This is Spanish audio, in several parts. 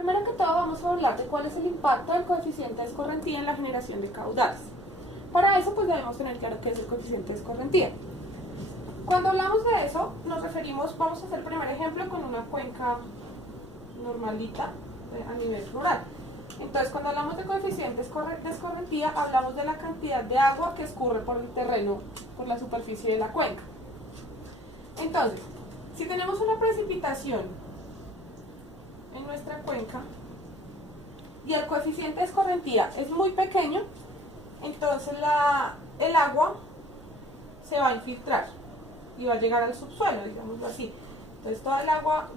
Primero que todo vamos a hablar de cuál es el impacto del coeficiente de escorrentía en la generación de caudales. Para eso pues debemos tener claro qué es el coeficiente de escorrentía. Cuando hablamos de eso nos referimos, vamos a hacer el primer ejemplo con una cuenca normalita a nivel rural. Entonces cuando hablamos de coeficiente de escorrentía hablamos de la cantidad de agua que escurre por el terreno, por la superficie de la cuenca. Entonces, si tenemos una precipitación en nuestra cuenca y el coeficiente de escorrentía es muy pequeño, entonces el agua se va a infiltrar y va a llegar al subsuelo, digámoslo así. Entonces toda el agua,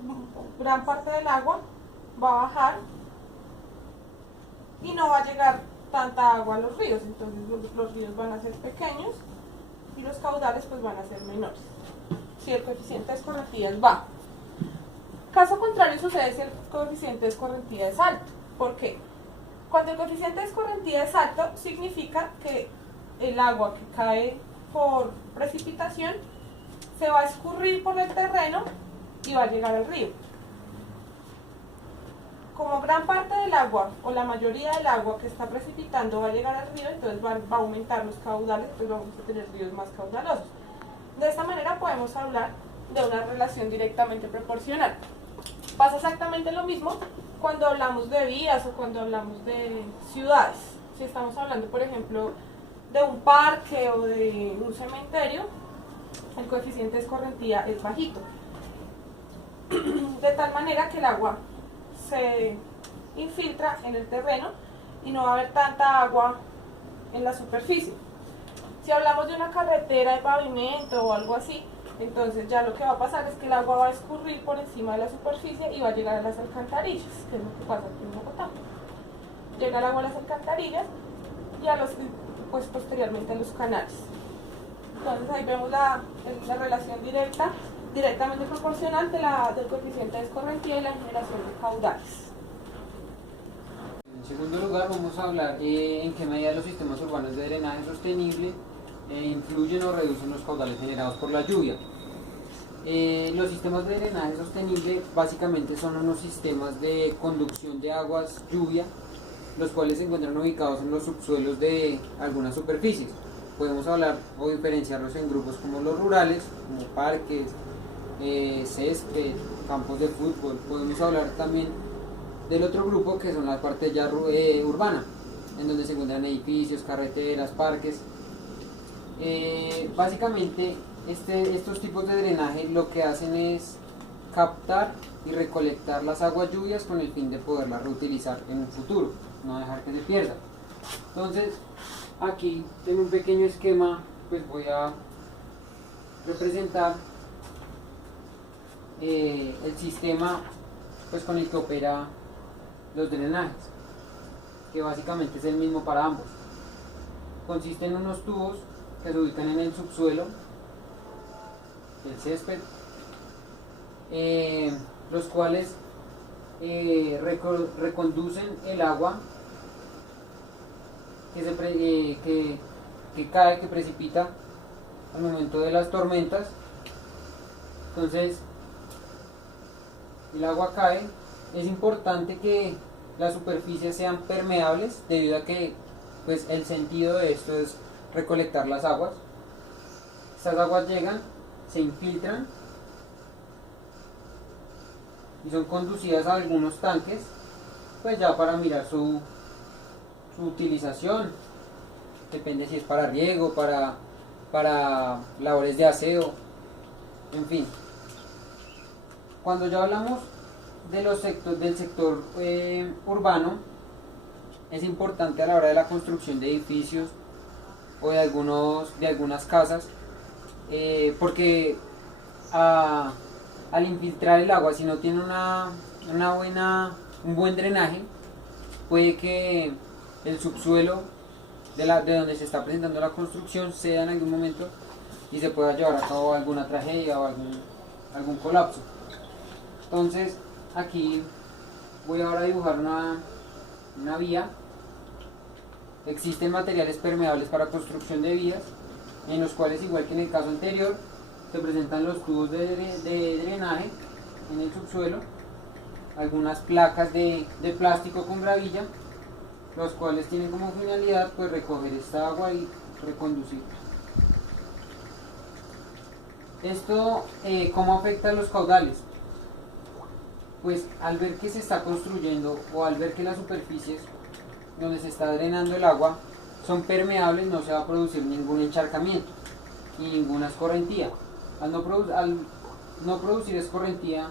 gran parte del agua va a bajar y no va a llegar tanta agua a los ríos, entonces los ríos van a ser pequeños y los caudales pues van a ser menores si el coeficiente de escorrentía es bajo. Caso contrario sucede si el coeficiente de escorrentía es alto. ¿Por qué? Cuando el coeficiente de escorrentía es alto significa que el agua que cae por precipitación se va a escurrir por el terreno y va a llegar al río. Como gran parte del agua o la mayoría del agua que está precipitando va a llegar al río, entonces va a aumentar los caudales, entonces vamos a tener ríos más caudalosos. De esta manera podemos hablar de una relación directamente proporcional. Pasa exactamente lo mismo cuando hablamos de vías o cuando hablamos de ciudades. Si estamos hablando, por ejemplo, de un parque o de un cementerio, el coeficiente de escorrentía es bajito. De tal manera que el agua se infiltra en el terreno y no va a haber tanta agua en la superficie. Si hablamos de una carretera de pavimento o algo así, entonces ya lo que va a pasar es que el agua va a escurrir por encima de la superficie y va a llegar a las alcantarillas, que es lo que pasa aquí en Bogotá. Llega el agua a las alcantarillas y pues posteriormente a los canales. Entonces ahí vemos la relación directamente proporcional del coeficiente de escorrentía y la generación de caudales. En segundo lugar, vamos a hablar en qué medida los sistemas urbanos de drenaje sostenible influyen o reducen los caudales generados por la lluvia. Los sistemas de drenaje sostenible básicamente son unos sistemas de conducción de aguas lluvia, los cuales se encuentran ubicados en los subsuelos de algunas superficies. Podemos hablar o diferenciarlos en grupos como los rurales, como parques, césped, campos de fútbol. Podemos hablar también del otro grupo que son la parte ya urbana, en donde se encuentran edificios, carreteras, parques. Básicamente estos tipos de drenaje lo que hacen es captar y recolectar las aguas lluvias con el fin de poderlas reutilizar en un futuro, no dejar que se pierda. Entonces aquí en un pequeño esquema pues voy a representar el sistema pues con el que opera los drenajes, que básicamente es el mismo para ambos. Consiste en unos tubos que se ubican en el subsuelo del césped, los cuales reconducen el agua que cae, que precipita al momento de las tormentas. Entonces el agua cae. Es importante que las superficies sean permeables, debido a que pues el sentido de esto es recolectar las aguas. Estas aguas llegan, se infiltran y son conducidas a algunos tanques, pues ya para mirar su utilización. Depende si es para riego, para labores de aseo, en fin. Cuando ya hablamos del sector urbano, es importante a la hora de la construcción de edificios o de algunas casas, porque al infiltrar el agua, si no tiene un buen drenaje, puede que el subsuelo de donde se está presentando la construcción ceda en algún momento y se pueda llevar a cabo alguna tragedia o algún colapso. Entonces aquí voy ahora a dibujar una vía. Existen materiales permeables para construcción de vías, en los cuales, igual que en el caso anterior, se presentan los tubos de drenaje en el subsuelo, algunas placas de plástico con gravilla, los cuales tienen como finalidad pues recoger esta agua y reconducirla. Esto, ¿cómo afecta a los caudales? Pues al ver que se está construyendo o al ver que las superficies donde se está drenando el agua son permeables, no se va a producir ningún encharcamiento y ninguna escorrentía. Al no producir escorrentía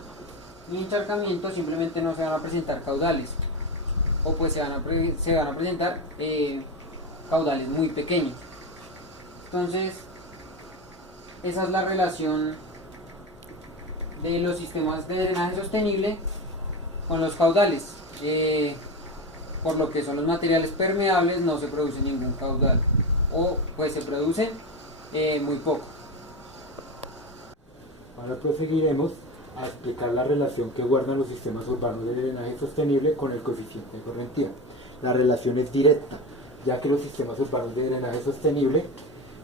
ni encharcamiento, simplemente no se van a presentar caudales, o pues se van a presentar caudales muy pequeños. Entonces, esa es la relación de los sistemas de drenaje sostenible con los caudales. Por lo que son los materiales permeables, no se produce ningún caudal, o pues se produce muy poco. Ahora proseguiremos a explicar la relación que guardan los sistemas urbanos de drenaje sostenible con el coeficiente de correntía. La relación es directa, ya que los sistemas urbanos de drenaje sostenible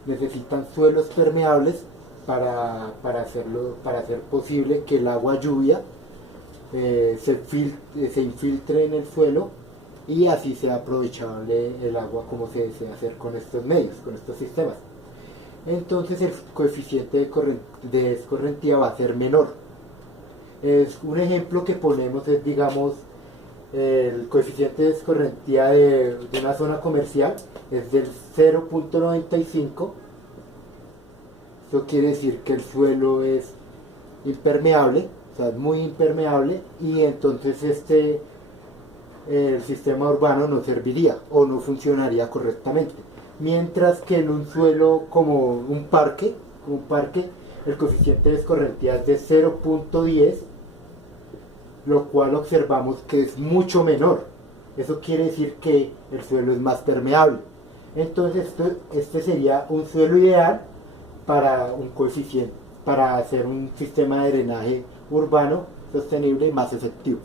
necesitan suelos permeables para hacer posible que el agua lluvia se infiltre en el suelo y así sea aprovechable el agua como se desea hacer con estos medios, con estos sistemas. Entonces el coeficiente de escorrentía va a ser menor. Un ejemplo que ponemos es, digamos, el coeficiente de escorrentía de una zona comercial es del 0.95. Esto quiere decir que el suelo es impermeable, o sea, es muy impermeable, y entonces el sistema urbano no serviría o no funcionaría correctamente. Mientras que en un suelo como un parque, el coeficiente de escorrentía es de 0.10, lo cual observamos que es mucho menor. Eso quiere decir que el suelo es más permeable. Entonces este sería un suelo ideal para hacer un sistema de drenaje urbano sostenible y más efectivo.